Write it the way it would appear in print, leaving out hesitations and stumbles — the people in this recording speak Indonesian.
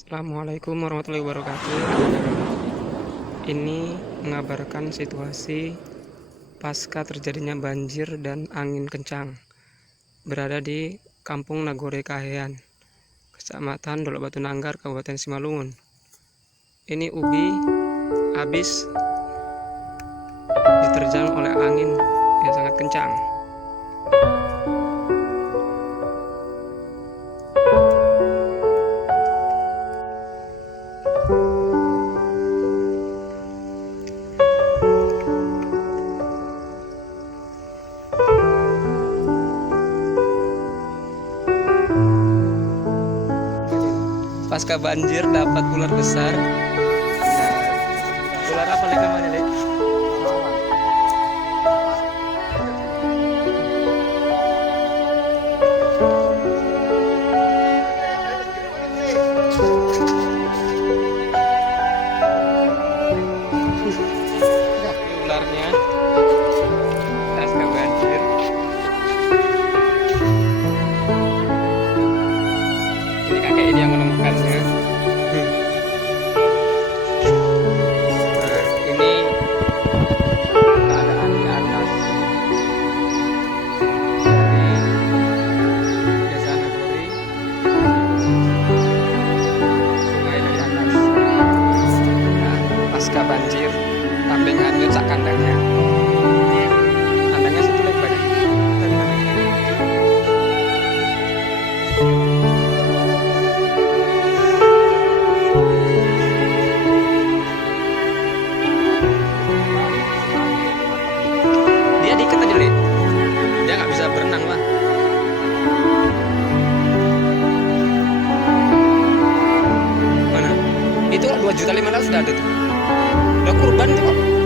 Assalamualaikum warahmatullahi wabarakatuh. Ini mengabarkan situasi pasca terjadinya banjir dan angin kencang berada di Kampung Nagore Kaheyan, Kecamatan Dolok Batu Nanggar, Kabupaten Simalungun. Ini ubi habis diterjang oleh angin yang sangat kencang. Pasca banjir dapat ular besar. Ular apa lagi namanya, Dek? Ini ularnya pasca banjir. Ini kakek ini yang menemukannya. Nah, ini keadaan di atas dari Desa Nagori, sungai dari atas. Nah, pasca banjir, kambing hanyut sak kandangnya. Kandangnya satu lebar. Dia diikat aja, Dek. Dia nggak bisa berenang lah. Mana? Itu 2.500.000 sudah ada tuh. Udah kurban tuh kok.